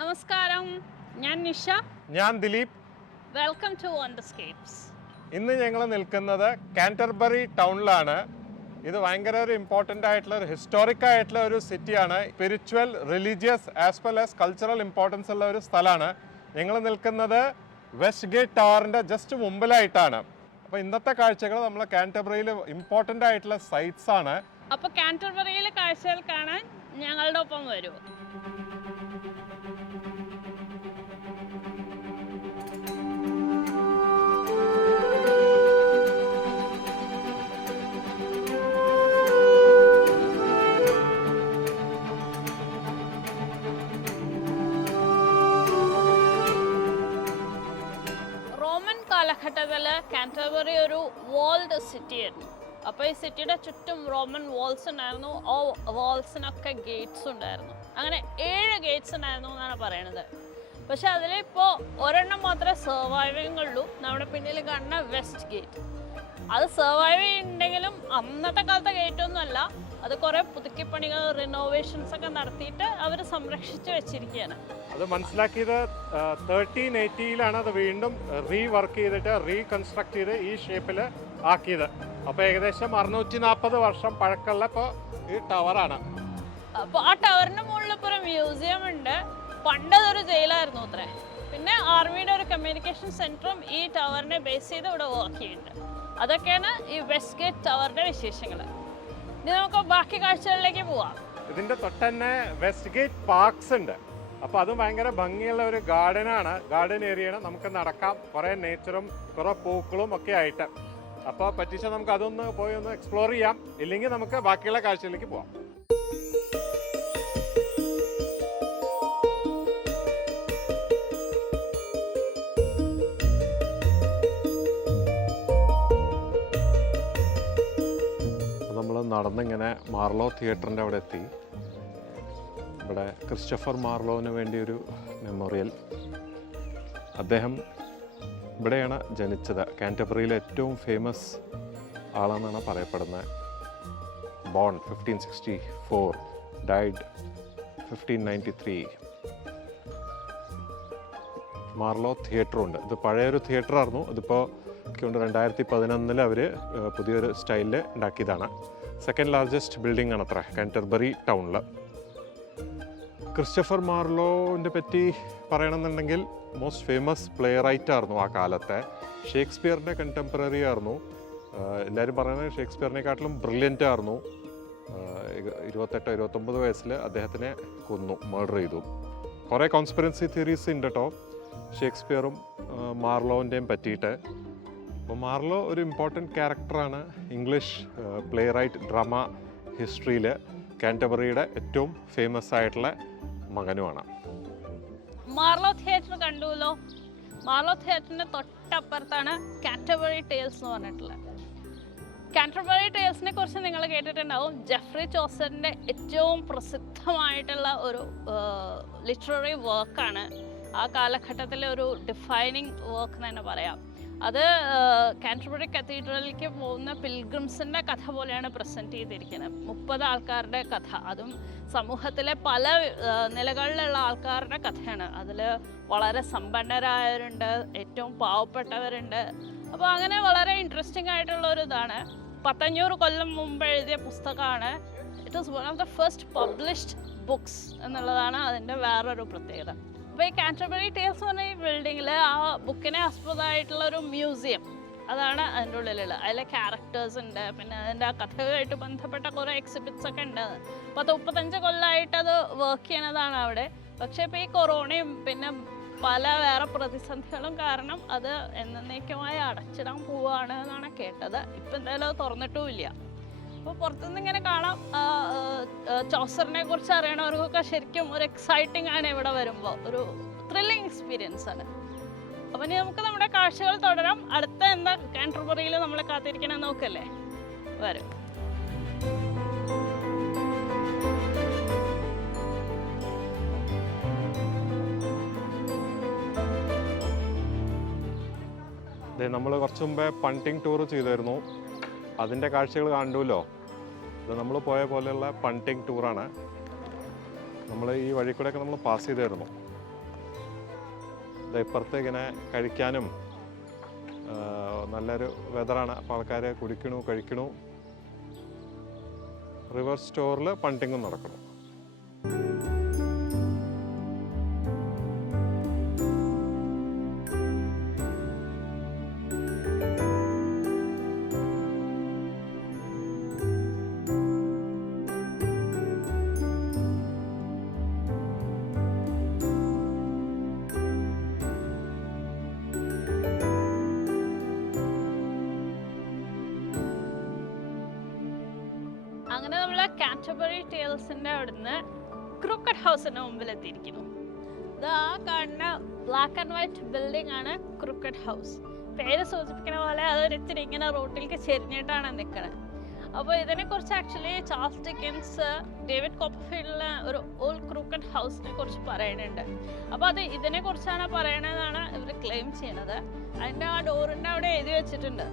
നമസ്കാരം, ഞാൻ നിഷ. ഞാൻ ദിലീപ്. Welcome to വണ്ടർസ്കേപ്സ്. ഇന്ന് ഞങ്ങൾ നിൽക്കുന്നത് കാൻറ്റർബറി ടൗണിലാണ്. ഇത് ഭയങ്കര ഒരു ഇമ്പോർട്ടൻ്റ് ആയിട്ടുള്ള ഒരു ഹിസ്റ്റോറിക് ആയിട്ടുള്ള ഒരു സിറ്റിയാണ്. Spiritual, religious as well as cultural importance ഉള്ള ഒരു സ്ഥലമാണ്. ഞങ്ങൾ നിൽക്കുന്നത് വെസ്റ്റ് ഗേറ്റ് ടവറിൻ്റെ ജസ്റ്റ് മുമ്പിലായിട്ടാണ്. അപ്പോൾ ഇന്നത്തെ കാഴ്ചകൾ നമ്മൾ കാൻറ്റർബറിയിൽ ഇമ്പോർട്ടൻ്റ് ആയിട്ടുള്ള സൈറ്റ്സ് ആണ്. അപ്പോൾ കാൻറ്റർബറിയിലെ കാഴ്ചകൾ കാണാൻ ഞങ്ങളുടെ ഒപ്പം വരൂ. കാലഘട്ടത്തിൽ കാൻറ്റർബറി ഒരു വാൾഡ് സിറ്റി ആയിരുന്നു. അപ്പോൾ ഈ സിറ്റിയുടെ ചുറ്റും റോമൻ വാൾസ് ഉണ്ടായിരുന്നു. ആ വാൾസിനൊക്കെ ഗേറ്റ്സ് ഉണ്ടായിരുന്നു. അങ്ങനെ 7 ഗേറ്റ്സ് ഉണ്ടായിരുന്നു എന്നാണ് പറയണത്. പക്ഷെ അതിലിപ്പോൾ ഒരെണ്ണം മാത്രമേ സർവൈവിങ് ഉള്ളൂ. നമ്മുടെ പിന്നിൽ കാണുന്ന വെസ്റ്റ് ഗേറ്റ്. അത് സർവൈവ് ചെയ്യുന്നുണ്ടെങ്കിലും അന്നത്തെ കാലത്തെ ഗേറ്റ് ഒന്നുമല്ല. അത് കുറേ പുതുക്കിപ്പണികൾ, റിനോവേഷൻസ് ഒക്കെ നടത്തിയിട്ട് അവർ സംരക്ഷിച്ച് വെച്ചിരിക്കുകയാണ്. അത് മനസ്സിലാക്കിയത് 1380 അത് വീണ്ടും റീവർക്ക് ചെയ്തിട്ട് റീകൺസ്ട്രക്ട് ചെയ്ത് ഈ ഷേപ്പിൽ ആക്കിയത്. അപ്പോൾ ഏകദേശം 640 വർഷം പഴക്കമുള്ള ഇപ്പോൾ ഈ ടവറാണ്. അപ്പോൾ ആ ടവറിന് മുകളിൽ ഇപ്പോൾ ഒരു മ്യൂസിയം ഉണ്ട്. പണ്ടതൊരു ജയിലായിരുന്നു അത്രേ. പിന്നെ ആർമിയുടെ ഒരു കമ്മ്യൂണിക്കേഷൻ സെൻറ്ററും ഈ ടവറിനെ ബേസ് ചെയ്ത് ഇവിടെ വർക്ക് ചെയ്യുന്നുണ്ട്. അതൊക്കെയാണ് ഈ വെസ്റ്റ് ഗേറ്റ് ടവറിൻ്റെ വിശേഷങ്ങൾ. ഇനി നമുക്ക് ബാക്കി കാഴ്ചകളിലേക്ക് പോവാം. ഇതിൻ്റെ തൊട്ടന്നെ വെസ്റ്റ് ഗേറ്റ് പാർക്സ് ഉണ്ട്. അപ്പോൾ അതും ഭയങ്കര ഭംഗിയുള്ള ഒരു ഗാർഡനാണ്. ഗാർഡൻ ഏരിയയാണ്. നമുക്ക് നടക്കാം, കുറേ നേച്ചറും കുറേ പൂക്കളും ഒക്കെ ആയിട്ട്. അപ്പോൾ പറ്റിച്ച നമുക്ക് അതൊന്ന് പോയി ഒന്ന് എക്സ്പ്ലോർ ചെയ്യാം. ഇല്ലെങ്കിൽ നമുക്ക് ബാക്കിയുള്ള കാഴ്ചയിലേക്ക് പോവാം. നമ്മൾ നടന്നിങ്ങനെ മാർലോ തിയേറ്ററിൻ്റെ അവിടെ എത്തി. ഇവിടെ ക്രിസ്റ്റഫർ മാർലോവിന് വേണ്ടി ഒരു മെമ്മോറിയൽ. അദ്ദേഹം ഇവിടെയാണ് ജനിച്ചത്. കാൻറ്റർബറിയിലെ ഏറ്റവും ഫേമസ് ആളെന്നാണ് പറയപ്പെടുന്നത്. Born 1564, died 1593. മാർലോ തിയേറ്ററുണ്ട്. ഇത് പഴയൊരു തിയേറ്ററായിരുന്നു. ഇതിപ്പോൾ കൊണ്ട് 2011 അവർ പുതിയൊരു സ്റ്റൈലിൽ ഉണ്ടാക്കിയതാണ്. സെക്കൻഡ് ലാർജസ്റ്റ് ബിൽഡിംഗ് ആണ് അത്ര കാൻറ്റർബറി ടൗണിൽ. ക്രിസ്റ്റഫർ മാർലോവിൻ്റെ പറ്റി പറയണമെന്നുണ്ടെങ്കിൽ മോസ്റ്റ് ഫേമസ് പ്ലേ റൈറ്റ് ആയിരുന്നു ആ കാലത്തെ. ഷേക്സ്പിയറിൻ്റെ കണ്ടംപററി ആയിരുന്നു. എല്ലാവരും പറയുന്നത് ഷേക്സ്പിയറിനെക്കാട്ടിലും ബ്രില്യൻ്റ് ആയിരുന്നു. 28-29 വയസ്സിൽ അദ്ദേഹത്തിനെ കൊന്നു, മർഡർ ചെയ്തു. കുറേ കോൺസ്പിറൻസി തിയറീസ് ഉണ്ട് കേട്ടോ ഷേക്സ്പിയറും മാർലോവിൻ്റെയും പറ്റിയിട്ട്. അപ്പോൾ മാർലോ ഒരു ഇമ്പോർട്ടൻറ്റ് ക്യാരക്ടറാണ് ഇംഗ്ലീഷ് പ്ലേ റൈറ്റ് ഡ്രാമ ഹിസ്റ്ററിയിൽ. കാൻറ്റർബറിയുടെ ഏറ്റവും ഫേമസ് ആയിട്ടുള്ള മകനുമാണ്. മാർലോ തിയേറ്റർ കണ്ടുല്ലോ. മാർലോ തിയേറ്ററിൻ്റെ തൊട്ടപ്പുറത്താണ് കാൻറ്റർബറി ടെയിൽസ് എന്ന് പറഞ്ഞിട്ടുള്ളത്. കാൻറ്റർബറി ടെയിൽസിനെ കുറിച്ച് നിങ്ങൾ കേട്ടിട്ടുണ്ടാവും. ജെഫ്രി ചോസറിൻ്റെ ഏറ്റവും പ്രസിദ്ധമായിട്ടുള്ള ഒരു ലിറ്റററി വർക്കാണ്. ആ കാലഘട്ടത്തിലെ ഒരു ഡിഫൈനിങ് വർക്ക് എന്ന് തന്നെ പറയാം. അത് കാൻറ്റർബറി കത്തീഡ്രലിലേക്ക് പോകുന്ന പിൽഗ്രിംസിൻ്റെ കഥ പോലെയാണ് പ്രസൻറ്റ് ചെയ്തിരിക്കുന്നത്. 30 ആൾക്കാരുടെ കഥ, അതും സമൂഹത്തിലെ പല നിലകളിലുള്ള ആൾക്കാരുടെ കഥയാണ്. അതിൽ വളരെ സമ്പന്നരായവരുണ്ട്, ഏറ്റവും പാവപ്പെട്ടവരുണ്ട്. അപ്പോൾ അങ്ങനെ വളരെ ഇൻട്രസ്റ്റിംഗ് ആയിട്ടുള്ള ഒരു ഇതാണ്. 500 കൊല്ലം മുമ്പ് എഴുതിയ പുസ്തകമാണ്. It is one of the first published books എന്നുള്ളതാണ് അതിൻ്റെ വേറൊരു പ്രത്യേകത. അപ്പോൾ ഈ കാൻറ്റർബറി ടെയിൽസ് പറഞ്ഞ ഈ ബിൽഡിങ്ങിൽ ആ ബുക്കിനെ ആസ്പദമായിട്ടുള്ള ഒരു മ്യൂസിയം അതാണ് അതിൻ്റെ ഉള്ളിലുള്ളത്. അതിലെ ക്യാരക്ടേഴ്സ് ഉണ്ട്, പിന്നെ അതിൻ്റെ ആ കഥയുമായിട്ട് ബന്ധപ്പെട്ട കുറേ എക്സിബിറ്റ്സ് ഒക്കെ ഉണ്ട്. 35 കൊല്ലമായിട്ട് അത് വർക്ക് ചെയ്യണതാണ് അവിടെ. പക്ഷേ ഇപ്പോൾ ഈ കൊറോണയും പിന്നെ പല വേറെ പ്രതിസന്ധികളും കാരണം അത് എന്നേക്കുമായി അടച്ചിടാൻ പോവുകയാണ് എന്നാണ് കേട്ടത്. ഇപ്പം എന്തായാലും അത് തുറന്നിട്ടുമില്ല. അപ്പോൾ പുറത്തുനിന്ന് ഇങ്ങനെ കാണാം. ചോസറിനെ കുറിച്ച് അറിയണവർക്കൊക്കെ ശരിക്കും ഒരു എക്സൈറ്റിംഗ് ആണ് ഇവിടെ വരുമ്പോൾ. ഒരു ത്രില്ലിംഗ് എക്സ്പീരിയൻസ് ആണ്. അപ്പോൾ ഇനി നമുക്ക് നമ്മുടെ കാഴ്ചകൾ തുടരാം. അടുത്ത എന്താ കാൻറ്റർബറിയിൽ നമ്മളെ കാത്തിരിക്കണമെന്ന് നോക്കല്ലേ. വരും. നമ്മൾ കുറച്ച് മുമ്പേ പണ്ടിങ് ടൂർ ചെയ്തായിരുന്നു. അതിൻ്റെ കാഴ്ചകൾ കണ്ടുല്ലോ. ഇത് നമ്മൾ പോയ പോലെയുള്ള പണ്ടിങ് ടൂറാണ്. നമ്മൾ ഈ വഴി കൂടെയൊക്കെ നമ്മൾ പാസ് ചെയ്തായിരുന്നു. ഇപ്പുറത്ത് ഇങ്ങനെ കഴിക്കാനും നല്ലൊരു വെതറാണ്. അപ്പോൾ ആൾക്കാർ കുടിക്കണു കഴിക്കണു. റിവർ സ്റ്റോറിൽ പണ്ടിങ്ങും നടക്കണം. അങ്ങനെ നമ്മൾ കാന്റർബറി ടെയിൽസിന്റെ അവിടുന്ന് ക്രൂക്കറ്റ് ഹൗസിന്റെ മുമ്പിൽ എത്തിയിരിക്കുന്നു. ഇത് ആ കാണുന്ന ബ്ലാക്ക് ആൻഡ് വൈറ്റ് ബിൽഡിംഗ് ആണ് ക്രൂക്കറ്റ് ഹൗസ്. പേര് സൂചിപ്പിക്കുന്ന പോലെ അതൊരു ഇത്തിരി ഇങ്ങനെ റോട്ടിലേക്ക് ചെരിഞ്ഞിട്ടാണ് നിൽക്കുന്നത്. അപ്പോൾ ഇതിനെക്കുറിച്ച് ആക്ച്വലി ചാൾസ് ഡിക്കൻസ് ഡേവിഡ് കോപ്പർഫീൽഡിന് ഒരു ഓൾഡ് ക്രൂക്കറ്റ് ഹൗസിനെ കുറിച്ച് പറയുന്നുണ്ട്. അപ്പോൾ അത് ഇതിനെക്കുറിച്ചാണ് പറയണതെന്നാണ് ഇവർ ക്ലെയിം ചെയ്യണത്. അതിൻ്റെ ആ ഡോറിൻ്റെ അവിടെ എഴുതി വെച്ചിട്ടുണ്ട്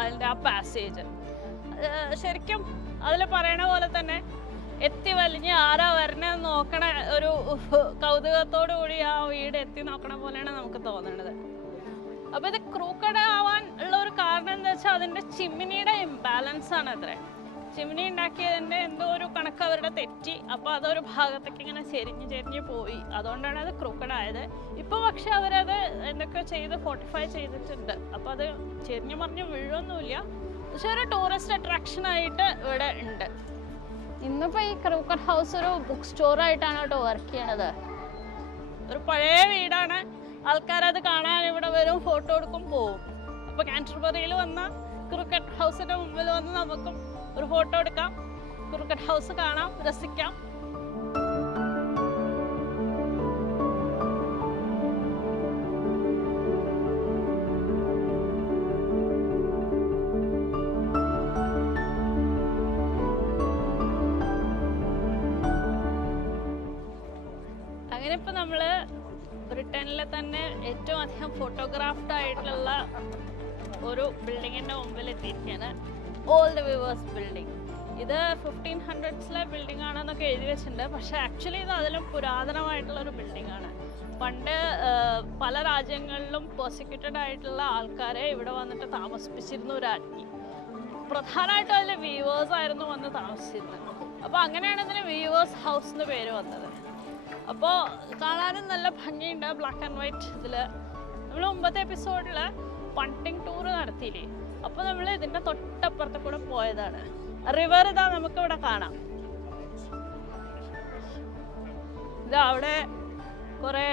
അതിൻ്റെ ആ പാസേജ്. ശരിക്കും അതിൽ പറയണ പോലെ തന്നെ എത്തി വലിഞ്ഞ് ആരാ വരണതെന്ന് നോക്കണ ഒരു കൗതുകത്തോടു കൂടി ആ വീട് എത്തി നോക്കണ പോലെയാണ് നമുക്ക് തോന്നുന്നത്. അപ്പോൾ ഇത് ക്രൂക്കഡ് ആവാൻ ഉള്ള ഒരു കാരണം എന്താ വെച്ചാൽ അതിൻ്റെ ചിമ്മിനിയുടെ ഇംബാലൻസ് ആണ് അത്ര. ചിമ്മിനി ഉണ്ടാക്കിയതിൻ്റെ എന്തോ ഒരു കണക്ക് അവരുടെ തെറ്റി. അപ്പോൾ അതൊരു ഭാഗത്തേക്ക് ഇങ്ങനെ ചെരിഞ്ഞ് പോയി. അതുകൊണ്ടാണ് അത് ക്രൂക്കഡ് ആയത്. ഇപ്പോൾ പക്ഷെ അവരത് എന്തൊക്കെ ചെയ്ത് ഫോർട്ടിഫൈ ചെയ്തിട്ടുണ്ട്. അപ്പോൾ അത് ചെരിഞ്ഞ് മറിഞ്ഞ് വീഴൊന്നുമില്ല. പക്ഷെ ഒരു ടൂറിസ്റ്റ് അട്രാക്ഷൻ ആയിട്ട് ഇവിടെ ഉണ്ട്. ഇന്നിപ്പോൾ ഈ ക്രൂക്കറ്റ് ഹൗസ് ഒരു ബുക്ക് സ്റ്റോറായിട്ടാണ് കേട്ടോ വർക്ക് ചെയ്യണത്. ഒരു പഴയ വീടാണ്. ആൾക്കാരത് കാണാൻ ഇവിടെ വരും, ഫോട്ടോ എടുക്കും, പോവും. അപ്പോൾ കാന്റർബറിയിൽ വന്ന ക്രൂക്കറ്റ് ഹൗസിൻ്റെ മുമ്പിൽ വന്ന് നമുക്കും ഒരു ഫോട്ടോ എടുക്കാം, ക്രൂക്കറ്റ് ഹൗസ് കാണാം, രസിക്കാം. അങ്ങനെ ഇപ്പോൾ നമ്മൾ ബ്രിട്ടനിലെ തന്നെ ഏറ്റവും അധികം ഫോട്ടോഗ്രാഫ്ഡ് ആയിട്ടുള്ള ഒരു ബിൽഡിങ്ങിൻ്റെ മുമ്പിൽ എത്തിയിരിക്കുകയാണ്. Old viewers building. ഇത് 1500s ബിൽഡിംഗ് ആണെന്നൊക്കെ എഴുതി വെച്ചിട്ടുണ്ട്. പക്ഷേ ആക്ച്വലി ഇത് അതിലും പുരാതനമായിട്ടുള്ളൊരു ബിൽഡിംഗ് ആണ്. പണ്ട് പല രാജ്യങ്ങളിലും പ്രോസിക്യൂട്ടഡ് ആയിട്ടുള്ള ആൾക്കാരെ ഇവിടെ വന്നിട്ട് താമസിപ്പിച്ചിരുന്ന ഒരു രാജ്ഞി. പ്രധാനമായിട്ടും അതിൽ വ്യൂവേഴ്സ് ആയിരുന്നു വന്ന് താമസിച്ചിരുന്നത്. അപ്പോൾ അങ്ങനെയാണ് ഇതിന് വ്യൂവേഴ്സ് ഹൗസ് എന്ന് പേര് വന്നത്. അപ്പോൾ കാണാനും നല്ല ഭംഗിയുണ്ട്, ബ്ലാക്ക് ആൻഡ് വൈറ്റ്. ഇതിൽ നമ്മൾ മുമ്പത്തെ എപ്പിസോഡിൽ പണ്ടിങ് ടൂർ നടത്തിയില്ലേ, അപ്പോൾ നമ്മൾ ഇതിൻ്റെ തൊട്ടപ്പുറത്തെ കൂടെ പോയതാണ്. റിവർ ഇതാ നമുക്കിവിടെ കാണാം. ഇതാ അവിടെ കുറേ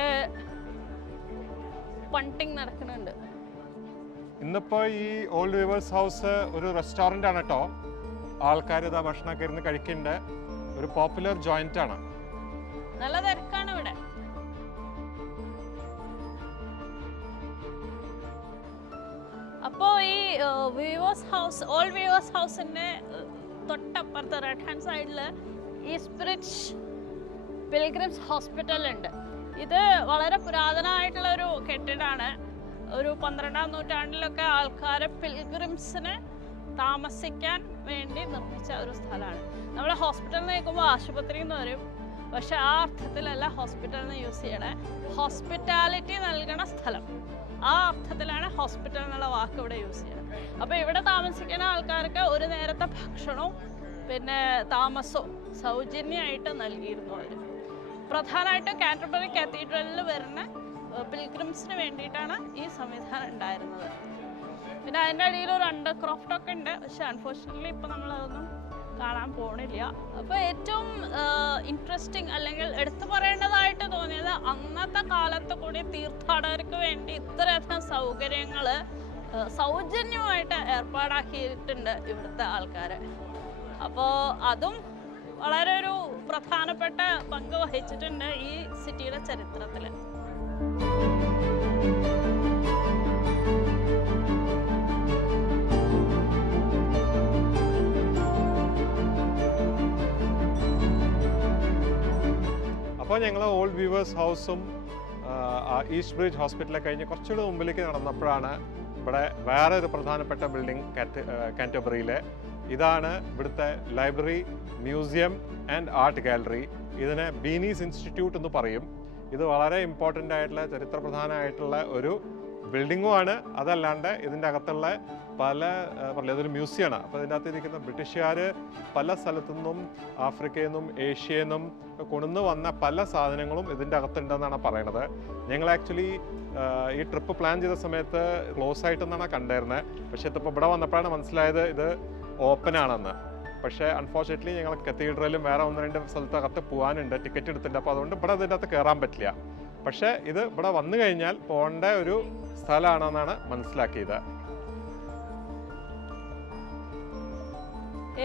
പണ്ടിങ് നടക്കുന്നുണ്ട്. ഇന്നിപ്പോൾ ഈ ഓൾഡ് വ്യൂവേഴ്സ് ഹൗസ് ഒരു റെസ്റ്റോറൻ്റ് ആണ് കേട്ടോ. ആൾക്കാർ ഇതാ ഭക്ഷണമൊക്കെ ഇരുന്ന് കഴിക്കുന്നുണ്ട്. ഒരു പോപ്പുലർ ജോയിന്റ് ആണ്. നല്ല തിരക്കാണ് ഇവിടെ. അപ്പോൾ ഈ വ്യൂവേഴ്സ് ഹൗസ്, ഓൾഡ് വ്യൂവേഴ്സ് ഹൗസിൻ്റെ തൊട്ടപ്പുറത്ത് റൈറ്റ് ഹാൻഡ് സൈഡിൽ ഈസ്റ്റ്ബ്രിഡ്ജ് പിൽഗ്രിംസ് ഹോസ്പിറ്റൽ ഉണ്ട്. ഇത് വളരെ പുരാതനമായിട്ടുള്ളൊരു കെട്ടിടമാണ്. ഒരു 12ാം നൂറ്റാണ്ടിലൊക്കെ ആൾക്കാരെ പിൽഗ്രിംസിന് താമസിക്കാൻ വേണ്ടി നിർമ്മിച്ച ഒരു സ്ഥലമാണ്. നമ്മൾ ഹോസ്പിറ്റലിൽ നിന്ന് കേൾക്കുമ്പോൾ ആശുപത്രി എന്ന് പറയും. പക്ഷെ ആ അർത്ഥത്തിലല്ല ഹോസ്പിറ്റലിന് യൂസ് ചെയ്യണേ. ഹോസ്പിറ്റാലിറ്റി നൽകണ സ്ഥലം, ആ അർത്ഥത്തിലാണ് ഹോസ്പിറ്റൽ എന്നുള്ള വാക്ക് ഇവിടെ യൂസ് ചെയ്യണത്. അപ്പോൾ ഇവിടെ താമസിക്കുന്ന ആൾക്കാർക്ക് ഒരു നേരത്തെ ഭക്ഷണവും പിന്നെ താമസവും സൗജന്യമായിട്ട് നൽകിയിരുന്നു അവർ. പ്രധാനമായിട്ടും കാന്റർബറി കത്തീഡ്രലിൽ വരുന്ന പിൽഗ്രിംസിന് വേണ്ടിയിട്ടാണ് ഈ സംവിധാനം ഉണ്ടായിരുന്നത്. പിന്നെ അതിൻ്റെ അടിയിൽ ഒരു അണ്ടർക്രോഫ്റ്റ് ഒക്കെ ഉണ്ട്. പക്ഷെ അൺഫോർച്യുനേറ്റ്ലി ഇപ്പോൾ നമ്മളതൊന്നും കാണാൻ പോണില്ല. അപ്പോൾ ഏറ്റവും ഇൻട്രസ്റ്റിംഗ് അല്ലെങ്കിൽ എടുത്തു പറയേണ്ടതായിട്ട് തോന്നിയത് അന്നത്തെ കാലത്ത് കൂടി തീർത്ഥാടകർക്ക് വേണ്ടി ഇത്രയധികം സൗകര്യങ്ങൾ സൗജന്യമായിട്ട് ഏർപ്പാടാക്കിയിട്ടുണ്ട് ഇവിടുത്തെ ആൾക്കാർ. അപ്പോൾ അതും വളരെ ഒരു പ്രധാനപ്പെട്ട പങ്ക് വഹിച്ചിട്ടുണ്ട് ഈ സിറ്റിയുടെ ചരിത്രത്തിൽ. അപ്പോൾ ഞങ്ങൾ ഓൾഡ് വ്യൂവേഴ്സ് ഹൗസും ഈസ്റ്റ് ബ്രിഡ്ജ് ഹോസ്പിറ്റലൊക്കെ കഴിഞ്ഞ് കുറച്ചുകൂടി മുമ്പിലേക്ക് നടന്നപ്പോഴാണ് ഇവിടെ വേറെ ഒരു പ്രധാനപ്പെട്ട ബിൽഡിംഗ് കാന്റർബറിയിലെ. ഇതാണ് ഇവിടുത്തെ library, museum and art gallery. ഇതിനെ ബീനീസ് ഇൻസ്റ്റിറ്റ്യൂട്ട് എന്ന് പറയും. ഇത് വളരെ ഇമ്പോർട്ടൻ്റ് ആയിട്ടുള്ള ചരിത്രപ്രധാനമായിട്ടുള്ള ഒരു ബിൽഡിങ്ങുമാണ്. അതല്ലാണ്ട് ഇതിൻ്റെ അകത്തുള്ള പല ഇതൊരു മ്യൂസിയമാണ്. അപ്പോൾ ഇതിൻ്റെ അകത്ത് ഇരിക്കുന്ന ബ്രിട്ടീഷുകാർ പല സ്ഥലത്തു നിന്നും ആഫ്രിക്കയിൽ നിന്നും ഏഷ്യയിൽ നിന്നും കൊണ്ടുവന്ന് വന്ന പല സാധനങ്ങളും ഇതിൻ്റെ അകത്തുണ്ടെന്നാണ് പറയണത്. ഞങ്ങൾ ആക്ച്വലി ഈ ട്രിപ്പ് പ്ലാൻ ചെയ്ത സമയത്ത് ക്ലോസ് ആയിട്ടെന്നാണ് കണ്ടിരുന്നത്. പക്ഷേ ഇതിപ്പോൾ ഇവിടെ വന്നപ്പോഴാണ് മനസ്സിലായത് ഇത് ഓപ്പൺ ആണെന്ന്. പക്ഷേ അൺഫോർച്ചുനേറ്റ്ലി ഞങ്ങൾ കത്തീഡ്രലും വേറെ 1-2 സ്ഥലത്തകത്ത് പോകാനുണ്ട്, ടിക്കറ്റ് എടുത്തിട്ടുണ്ട്. അപ്പോൾ അതുകൊണ്ട് ഇവിടെ ഇതിൻ്റെ അകത്ത് കയറാൻ പറ്റില്ല. പക്ഷേ ഇത് ഇവിടെ വന്നു കഴിഞ്ഞാൽ പോകേണ്ട ഒരു സ്ഥലമാണെന്നാണ് മനസ്സിലാക്കിയത്.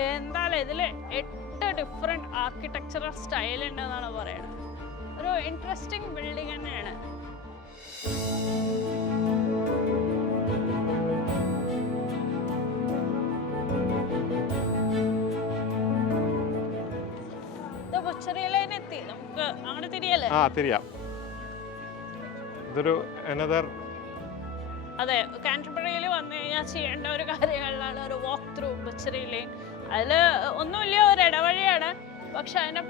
എന്തായാലും ഇതില് 8 ഡിഫറെന്റ് ആർക്കിടെക്ചറൽ സ്റ്റൈൽ ഉണ്ടെന്നാണ് പറയുന്നത്. ഒരു ഇൻട്രസ്റ്റിംഗ് ബിൽഡിംഗ് തന്നെയാണ്. ബുച്ചറിയിലെത്തി നമുക്ക് അങ്ങനെ തിരിയല്ലേ? തിരിയാം. ഇതൊരു അതെ, കാൻറ്റർബറിയിൽ വന്നു കഴിഞ്ഞാൽ ചെയ്യേണ്ട ഒരു കാര്യങ്ങളിലാണ് ഒരു വാക്ക് ത്രൂ ബുച്ചറി ലെയിൻ. അതിൽ ഒന്നുമില്ല, ഒരു ഇടവഴിയാണ്. പക്ഷെ അതിൻ്റെ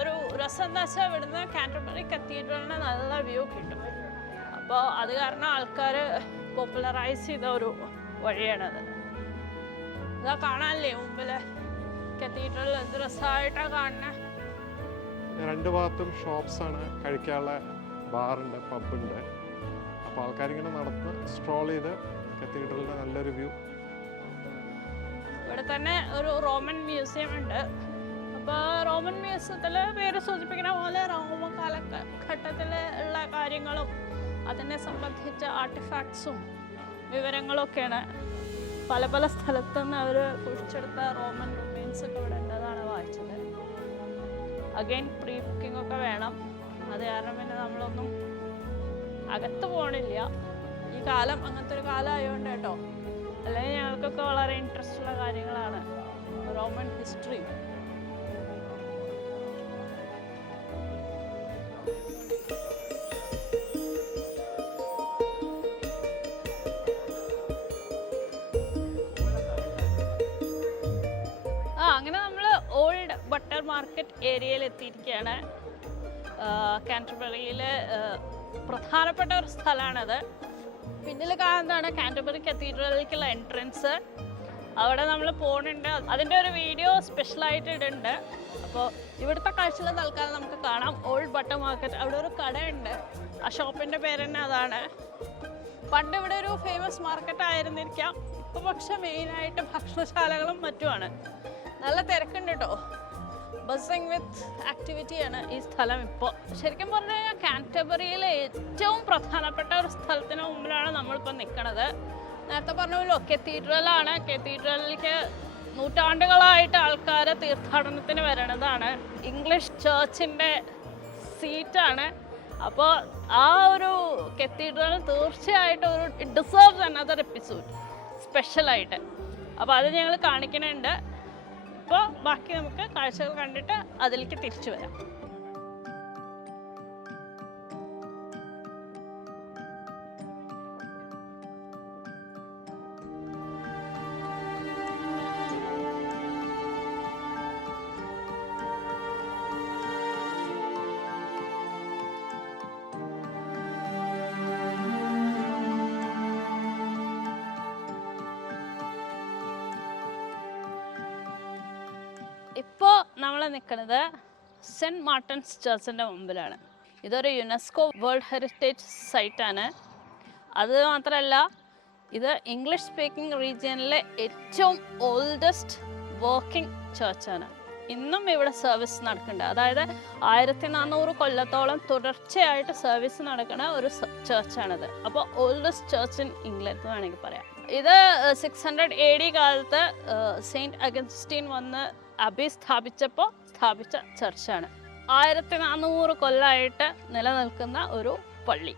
ഒരു രസം എന്താ വെച്ചാൽ ഇവിടുന്ന് കാൻറ്റർബറി കത്തീഡ്രലിന് നല്ല വ്യൂ കിട്ടും. അപ്പോൾ അത് കാരണം ആൾക്കാർ പോപ്പുലറൈസ് ചെയ്ത ഒരു വഴിയാണത്. ഇതാ കാണാനല്ലേ മുമ്പിൽ കത്തീഡ്രൽ എന്ത് രസമായിട്ടാണ് കാണുന്നത്. 2 ഭാഗത്തും ഷോപ്സാണ്, കഴിക്കാനുള്ള ബാറുണ്ട്, പബ്ബുണ്ട്. അപ്പോൾ ആൾക്കാരിങ്ങനെ നടന്ന് സ്ട്രോൾ ചെയ്ത് കത്തീഡ്രലിൻ്റെ നല്ലൊരു വ്യൂ. ഇവിടെ തന്നെ ഒരു റോമൻ മ്യൂസിയം ഉണ്ട്. അപ്പോൾ റോമൻ മ്യൂസിയത്തിൽ പേര് സൂചിപ്പിക്കുന്ന പോലെ റോമ കാലഘട്ടത്തിൽ ഉള്ള കാര്യങ്ങളും അതിനെ സംബന്ധിച്ച ആർട്ടിഫാക്ട്സും വിവരങ്ങളൊക്കെയാണ്. പല പല സ്ഥലത്തുനിന്ന് അവർ കുഴിച്ചെടുത്ത റോമൻ റുമീൻസ് ഒക്കെ ഇവിടെ ഉണ്ടെന്നാണ് വായിച്ചത്. അഗൈൻ പ്രീ ബുക്കിംഗ് ഒക്കെ വേണം. അത് കാരണം പിന്നെ നമ്മളൊന്നും അകത്ത് പോകണില്ല. ഈ കാലം അങ്ങനത്തെ ഒരു കാലം ആയതുകൊണ്ട് കേട്ടോ. അല്ലെങ്കിൽ ഞങ്ങൾക്കൊക്കെ വളരെ ഇൻട്രസ്റ്റ് ഉള്ള കാര്യങ്ങളാണ് റോമൻ ഹിസ്റ്ററി. അങ്ങനെ നമ്മൾ ഓൾഡ് ബട്ടർ മാർക്കറ്റ് ഏരിയയിൽ എത്തിയിരിക്കുകയാണ്. കാൻറ്റർബറിയിലെ പ്രധാനപ്പെട്ട ഒരു സ്ഥലമാണത്. പിന്നിൽ കാണുന്നതാണ് കാൻറ്റർബറി കത്തീഡ്രലിലേക്കുള്ള എൻട്രൻസ്. അവിടെ നമ്മൾ പോകുന്നുണ്ട്. അതിൻ്റെ ഒരു വീഡിയോ സ്പെഷ്യലായിട്ട് ഇടുന്നുണ്ട്. അപ്പോൾ ഇവിടുത്തെ കാഴ്ചകൾ തൽക്കാലം നമുക്ക് കാണാം. ഓൾഡ് ബട്ടർ മാർക്കറ്റ്, അവിടെ ഒരു കടയുണ്ട്. ആ ഷോപ്പിൻ്റെ പേര് തന്നെ അതാണ്. പണ്ട് ഇവിടെ ഒരു ഫേമസ് മാർക്കറ്റ് ആയിരുന്നിരിക്കാം. ഇപ്പോൾ പക്ഷെ മെയിനായിട്ട് ഭക്ഷണശാലകളും മറ്റുമാണ്. നല്ല തിരക്കുണ്ട് കേട്ടോ. ബസ്സിങ് വിത്ത് ആക്ടിവിറ്റിയാണ് ഈ സ്ഥലം. ഇപ്പോൾ ശരിക്കും പറഞ്ഞു കഴിഞ്ഞാൽ കാൻറ്റർബറിയിലെ ഏറ്റവും പ്രധാനപ്പെട്ട ഒരു സ്ഥലത്തിന് മുമ്പിലാണ് നമ്മളിപ്പോൾ നിൽക്കുന്നത്. നേരത്തെ പറഞ്ഞല്ലോ, കത്തീഡ്രലാണ്. കത്തീഡ്രലിലേക്ക് നൂറ്റാണ്ടുകളായിട്ട് ആൾക്കാർ തീർത്ഥാടനത്തിന് വരണതാണ്. ഇംഗ്ലീഷ് ചേർച്ചിൻ്റെ സീറ്റാണ്. അപ്പോൾ ആ ഒരു കത്തീഡ്രൽ തീർച്ചയായിട്ടും ഒരു ഇറ്റ് ഡിസേർവ്സ് അനദർ എപ്പിസോഡ് സ്പെഷ്യലായിട്ട്. അപ്പോൾ അത് ഞങ്ങൾ കാണിക്കുന്നുണ്ട്. അപ്പോൾ ബാക്കി നമുക്ക് കാഴ്ചകൾ കണ്ടിട്ട് അതിലേക്ക് തിരിച്ചു വരാം. ഇപ്പോൾ നമ്മൾ നിൽക്കുന്നത് സെൻറ്റ് മാർട്ടിൻസ് ചർച്ചിൻ്റെ മുമ്പിലാണ്. ഇതൊരു യുനെസ്കോ വേൾഡ് ഹെറിറ്റേജ് സൈറ്റാണ്. അത് മാത്രമല്ല, ഇത് ഇംഗ്ലീഷ് സ്പീക്കിംഗ് റീജിയനിലെ ഏറ്റവും ഓൾഡസ്റ്റ് വർക്കിംഗ് ചർച്ചാണ്. ഇന്നും ഇവിടെ സർവീസ് നടക്കുന്നുണ്ട്. അതായത് 1400 കൊല്ലത്തോളം തുടർച്ചയായിട്ട് സർവീസ് നടക്കുന്ന ഒരു ചർച്ചാണിത്. അപ്പോൾ ഓൾഡസ്റ്റ് ചർച്ച് ഇൻ ഇംഗ്ലണ്ട് വേണമെങ്കിൽ പറയാം. ഇത് 600 AD കാലത്ത് സെയിൻറ്റ് അഗസ്റ്റീൻ വന്ന് അബി സ്ഥാപിച്ചപ്പോൾ സ്ഥാപിച്ച ചർച്ചാണ്. 1400 കൊല്ലമായിട്ട് നിലനിൽക്കുന്ന ഒരു പള്ളി.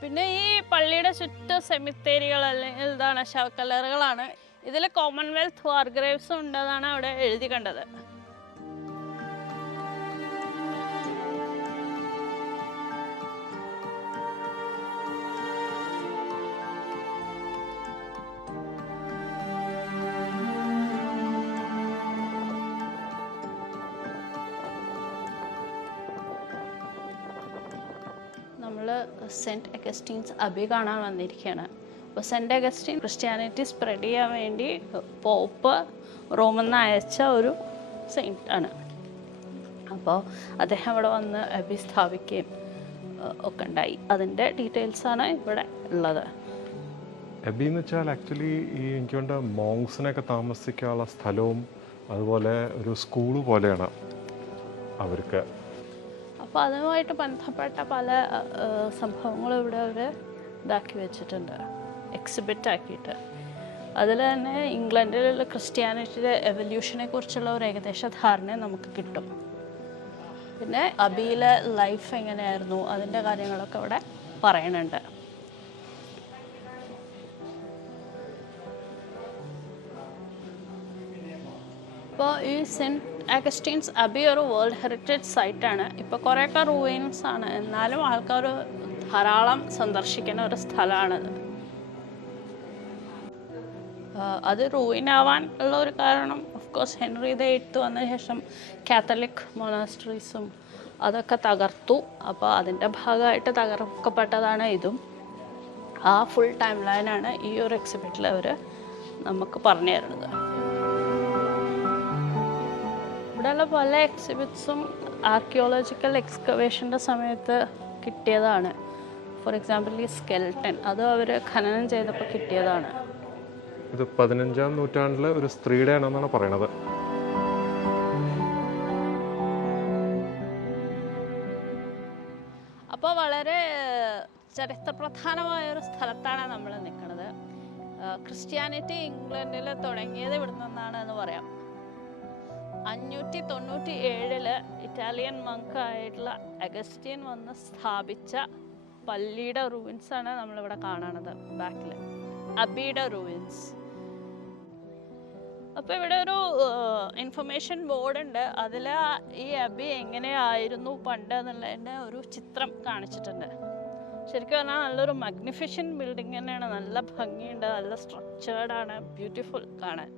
പിന്നെ ഈ പള്ളിയുടെ ചുറ്റും സെമിത്തേരികൾ അല്ലെങ്കിൽ എന്താണ് ശവക്കല്ലറുകളാണ്. ഇതിൽ കോമൺവെൽത്ത് വാർഗ്രേവ്സും ഉണ്ടെന്നാണ് അവിടെ എഴുതി കണ്ടത്. നമ്മൾ സെൻറ്റ് അഗസ്റ്റീൻസ് അബി കാണാൻ വന്നിരിക്കുകയാണ്. അപ്പോൾ സെൻറ്റ് അഗസ്റ്റീൻ ക്രിസ്ത്യാനിറ്റി സ്പ്രെഡ് ചെയ്യാൻ വേണ്ടി പോപ്പ് റോമിൽ നിന്ന് അയച്ച ഒരു സെയിൻറ്റ് ആണ്. അപ്പോൾ അദ്ദേഹം ഇവിടെ വന്ന് അബി സ്ഥാപിക്കുകയും ഒക്കെ ഉണ്ടായി. അതിൻ്റെ ഡീറ്റെയിൽസാണ് ഇവിടെ ഉള്ളത്. അബി എന്ന് വെച്ചാൽ ആക്ച്വലി ഈ എനിക്ക് വേണ്ട മോങ്സിനൊക്കെ താമസിക്കാനുള്ള സ്ഥലവും അതുപോലെ ഒരു സ്കൂള് പോലെയാണ് അവർക്ക്. അപ്പോൾ അതുമായിട്ട് ബന്ധപ്പെട്ട പല സംഭവങ്ങളും ഇവിടെ അവർ ഇതാക്കി വെച്ചിട്ടുണ്ട്, എക്സിബിറ്റ് ആക്കിയിട്ട്. അതിൽ തന്നെ ഇംഗ്ലണ്ടിലുള്ള ക്രിസ്ത്യാനിറ്റിയുടെ എവല്യൂഷനെ കുറിച്ചുള്ള ഒരു ഏകദേശ ധാരണ നമുക്ക് കിട്ടും. പിന്നെ അബിയിലെ ലൈഫ് എങ്ങനെയായിരുന്നു അതിൻ്റെ കാര്യങ്ങളൊക്കെ ഇവിടെ പറയുന്നുണ്ട്. ഇപ്പോൾ ഈ സെൻറ്റ് അഗസ്റ്റീൻസ് അബി ഒരു വേൾഡ് ഹെറിറ്റേജ് സൈറ്റാണ്. ഇപ്പോൾ കുറേയൊക്കെ റൂയിൻസ് ആണ്, എന്നാലും ആൾക്കാർ ധാരാളം സന്ദർശിക്കുന്ന ഒരു സ്ഥലമാണത്. അത് റൂയിനാവാൻ ഉള്ള ഒരു കാരണം of course Henry the eighth വന്ന ശേഷം കാത്തലിക് മൊണാസ്ട്രീസും അതൊക്കെ തകർത്തു. അപ്പോൾ അതിൻ്റെ ഭാഗമായിട്ട് തകർക്കപ്പെട്ടതാണ് ഇതും. ആ ഫുൾ ടൈം ലൈനാണ് ഈ ഒരു എക്സിബിറ്റിൽ അവർ നമുക്ക് പറഞ്ഞു തരുന്നത്. ഇവിടെയുള്ള പല എക്സിബിറ്റ്സും ആർക്കിയോളജിക്കൽ എക്സ്കവേഷൻ്റെ സമയത്ത് കിട്ടിയതാണ്. ഫോർ എക്സാമ്പിൾ ഈ സ്കെൽട്ടൻ, അത് അവർ ഖനനം ചെയ്തപ്പോൾ കിട്ടിയതാണ്. ഇത് 15-ാം നൂറ്റാണ്ടിൽ ഒരു സ്ത്രീയുടെ ആണെന്നാണ് പറയണത്. അപ്പോൾ വളരെ ചരിത്രപ്രധാനമായ ഒരു സ്ഥലത്താണ് നമ്മൾ നിൽക്കുന്നത്. ക്രിസ്ത്യാനിറ്റി ഇംഗ്ലണ്ടിൽ തുടങ്ങിയത് ഇവിടെ നിന്നാണ് എന്ന് പറയാം. 597 ഇറ്റാലിയൻ മങ്കായിട്ടുള്ള അഗസ്റ്റീൻ വന്ന് സ്ഥാപിച്ച പള്ളിയുടെ റൂയിൻസാണ് നമ്മളിവിടെ കാണുന്നത് ബാക്കിൽ, അബിയുടെ റൂയിൻസ്. അപ്പോൾ ഇവിടെ ഒരു ഇൻഫർമേഷൻ ബോർഡ് ഉണ്ട്. അതിൽ ഈ അബി എങ്ങനെയായിരുന്നു പണ്ട് എന്നുള്ളതിൻ്റെ ഒരു ചിത്രം കാണിച്ചിട്ടുണ്ട്. ശരിക്കും പറഞ്ഞാൽ നല്ലൊരു മാഗ്നിഫിഷ്യൻറ്റ് ബിൽഡിംഗ് തന്നെയാണ്, നല്ല ഭംഗിയുണ്ട്, നല്ല സ്ട്രക്ചേർഡാണ്, ബ്യൂട്ടിഫുൾ കാണാൻ.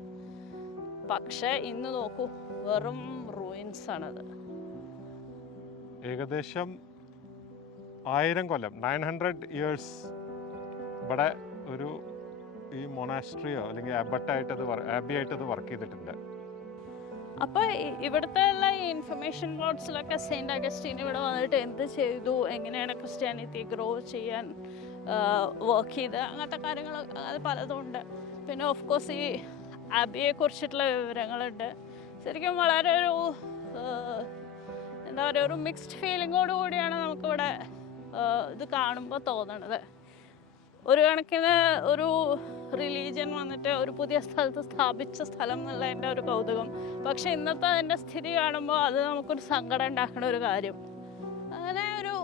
പക്ഷേ ഇന്ന് നോക്കൂ, വെറും റൂയിൻസ് ആണത്. ഏകദേശം 1000 കൊല്ലം 900 ഇയേഴ്സ് ഇവിടെ ഒരു ഈ മൊണാസ്ട്രിയോ അല്ലെങ്കിൽ ആബിയായിട്ടത് വർക്ക് ചെയ്തിട്ടുണ്ട്. അപ്പോൾ ഇവിടുത്തെ ഉള്ള ഈ ഇൻഫർമേഷൻ ബോർഡ്സിലൊക്കെ സെയിൻറ്റ് അഗസ്റ്റീൻ ഇവിടെ വന്നിട്ട് എന്ത് ചെയ്തു, എങ്ങനെയാണ് ക്രിസ്ത്യാനിറ്റി ഗ്രോ ചെയ്യാൻ വർക്ക് ചെയ്ത്, അങ്ങനത്തെ കാര്യങ്ങളൊക്കെ അത് പലതും ഉണ്ട്. പിന്നെ ഓഫ് കോഴ്സ് ഈ അബിയെ കുറിച്ചിട്ടുള്ള വിവരങ്ങളുണ്ട്. ശരിക്കും വളരെ ഒരു എന്താ പറയുക, ഒരു മിക്സ്ഡ് ഫീലിങ്ങോട് കൂടിയാണ് നമുക്കിവിടെ ഇത് കാണുമ്പോൾ തോന്നണത്. ഒരു കണക്കിന് ഒരു റിലീജിയൻ വന്നിട്ട് ഒരു പുതിയ സ്ഥലത്ത് സ്ഥാപിച്ച സ്ഥലം എന്നുള്ളതിൻ്റെ ഒരു കൗതുകം. പക്ഷെ ഇന്നത്തെ അതിൻ്റെ സ്ഥിതി കാണുമ്പോൾ അത് നമുക്കൊരു സങ്കടം ഉണ്ടാക്കുന്ന ഒരു കാര്യം. അങ്ങനെ ഒരു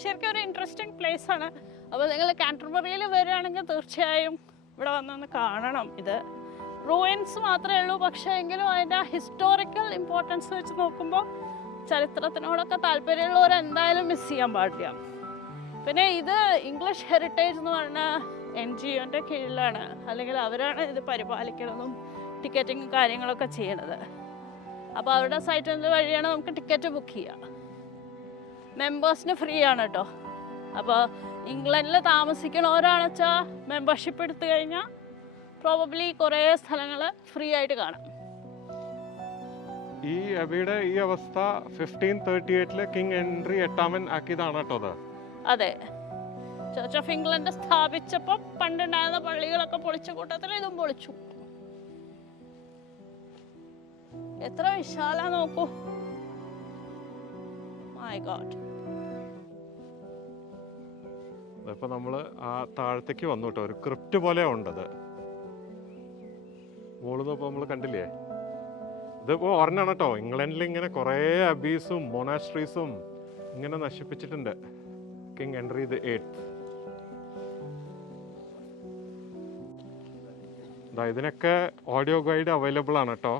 ശരിക്കും ഒരു ഇൻട്രസ്റ്റിംഗ് പ്ലേസ് ആണ്. അപ്പോൾ നിങ്ങൾ കാൻറ്റർബറിയിൽ വരികയാണെങ്കിൽ തീർച്ചയായും ഇവിടെ വന്നൊന്ന് കാണണം. ഇത് റൂയിൻസ് മാത്രമേ ഉള്ളൂ, പക്ഷേ എങ്കിലും അതിൻ്റെ ഹിസ്റ്റോറിക്കൽ ഇമ്പോർട്ടൻസ് വെച്ച് നോക്കുമ്പോൾ ചരിത്രത്തിനോടൊക്കെ താല്പര്യമുള്ളവർ എന്തായാലും മിസ് ചെയ്യാൻ പാടില്ല. പിന്നെ ഇത് ഇംഗ്ലീഷ് ഹെറിറ്റേജ് എന്ന് പറഞ്ഞ NGOൻ്റെ കീഴിലാണ്, അല്ലെങ്കിൽ അവരാണ് ഇത് പരിപാലിക്കുന്നതും ടിക്കറ്റിങ് കാര്യങ്ങളൊക്കെ ചെയ്യണത്. അപ്പോൾ അവരുടെ സൈറ്റിൽ വഴിയാണ് നമുക്ക് ടിക്കറ്റ് ബുക്ക് ചെയ്യുക. മെമ്പേഴ്സിന് ഫ്രീ ആണ് കേട്ടോ. അപ്പോൾ ഇംഗ്ലണ്ടിൽ താമസിക്കണവരാണെന്ന് വെച്ചാൽ മെമ്പർഷിപ്പ് എടുത്തു കഴിഞ്ഞാൽ പ്രോബബ്ലി കുറേ സ്ഥലങ്ങൾ ഫ്രീ ആയിട്ട് കാണാം. ഈ അബിയുടെ ഈ അവസ്ഥ 1538 കിങ് ഹെൻറി 8 ആക്കിയതാണ് കേട്ടോ അത്. അതെ, ചർച്ച് ഓഫ് ഇംഗ്ലണ്ട് സ്ഥാപിച്ചപ്പോൾ പണ്ടുണ്ടായിരുന്ന പള്ളികളൊക്കെ പൊളിച്ച കൂട്ടത്തിൽ ഇതും പൊളിച്ചു. എത്ര വിശാല നോക്കൂ, മൈ ഗോഡ്. ഇപ്പൊ നമ്മള് ആ താഴത്തേക്ക് വന്നു കേട്ടോ, ഒരു ക്രിപ്റ്റ് പോലെ ഉണ്ടത്. മോളിന്ന് ഇപ്പൊ നമ്മള് കണ്ടില്ലേ, ഇതിപ്പോ ഒരെണ്ണാണ് കേട്ടോ. ഇംഗ്ലണ്ടിൽ ഇങ്ങനെ കുറേ അബീസും മൊണാസ്ട്രീസും ഇങ്ങനെ നശിപ്പിച്ചിട്ടുണ്ട് കിങ് ഹെൻറി ദ 8th. ഇതിനൊക്കെ ഓഡിയോ ഗൈഡ് അവൈലബിൾ ആണ് കേട്ടോ.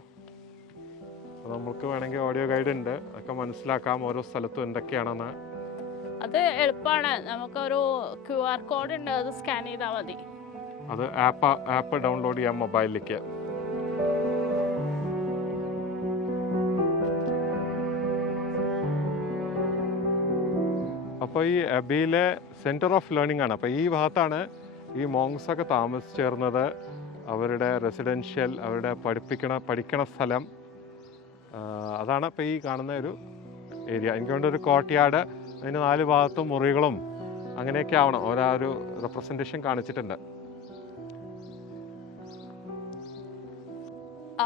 നമുക്ക് വേണമെങ്കിൽ ഓഡിയോ ഗൈഡ് ഉണ്ട്, അതൊക്കെ മനസ്സിലാക്കാം ഓരോ സ്ഥലത്തും എന്തൊക്കെയാണെന്ന്. അത് എളുപ്പമാണ്, നമുക്കൊരു QR കോഡ് ഉണ്ട്, അത് സ്കാൻ ചെയ്താൽ മതി. അത് ആപ്പ് ഡൗൺലോഡ് ചെയ്യാം മൊബൈലിലേക്ക്. അപ്പോൾ ഈ അബിയിലെ സെൻറ്റർ ഓഫ് ലേണിംഗ് ആണ്. അപ്പോൾ ഈ ഭാഗത്താണ് ഈ മോങ്സ് ഒക്കെ താമസിച്ചേർന്നത്. അവരുടെ റെസിഡൻഷ്യൽ, അവരുടെ പഠിക്കണ സ്ഥലം, അതാണ് ഇപ്പോൾ ഈ കാണുന്ന ഒരു ഏരിയ. എനിക്ക് വേണ്ട ഒരു കോർട്ട്യാർഡ്, അതിന് 4 ഭാഗത്തും മുറികളും അങ്ങനെയൊക്കെ ആവണം. ഒരു റെപ്രസെൻറ്റേഷൻ കാണിച്ചിട്ടുണ്ട്.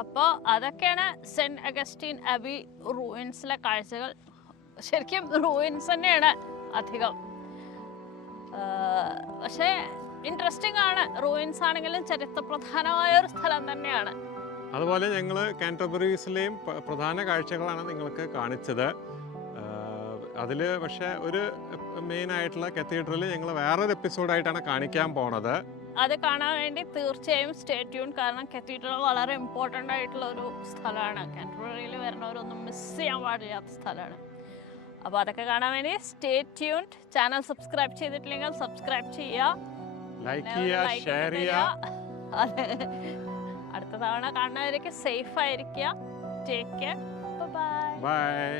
അപ്പോൾ അതൊക്കെയാണ് സെൻറ്റ് അഗസ്റ്റീൻ അബി റൂയിൻസിലെ കാഴ്ചകൾ. ശരിക്കും റൂയിൻസ് തന്നെയാണ് അധികം, പക്ഷേ ഇൻട്രസ്റ്റിംഗ് ആണ്. റൂയിൻസ് ആണെങ്കിലും ചരിത്രപ്രധാനമായ ഒരു സ്ഥലം തന്നെയാണ്. അതുപോലെ ഞങ്ങൾ കാൻറ്റർബറീസിലെയും പ്രധാന കാഴ്ചകളാണ് നിങ്ങൾക്ക് കാണിച്ചത്. അതിൽ പക്ഷേ ഒരു മെയിൻ ആയിട്ടുള്ള കത്തീഡ്രൽ ഞങ്ങൾ വേറൊരു എപ്പിസോഡായിട്ടാണ് കാണിക്കാൻ പോണത്. അത് കാണാൻ വേണ്ടി തീർച്ചയായും സ്റ്റേ ട്യൂൺ. കാരണം കത്തീഡ്രൽ വളരെ ഇമ്പോർട്ടൻ്റ് ആയിട്ടുള്ള ഒരു സ്ഥലമാണ്. കാൻറ്റർബറിയിൽ വരുന്നവരൊന്നും മിസ് ചെയ്യാൻ പാടില്ലാത്ത സ്ഥലമാണ്. അപ്പോൾ അതൊക്കെ കാണാൻ വേണ്ടി സ്റ്റേ ട്യൂൺ. ചാനൽ സബ്സ്ക്രൈബ് ചെയ്തിട്ടില്ലെങ്കിൽ സബ്സ്ക്രൈബ് ചെയ്യുക, ലൈക്ക് ചെയ്യുക, ഷെയർ ചെയ്യുക. അതെ, അടുത്ത തവണ കാണുന്നവരൊക്കെ സേഫ് ആയിരിക്കുക. Take care, by.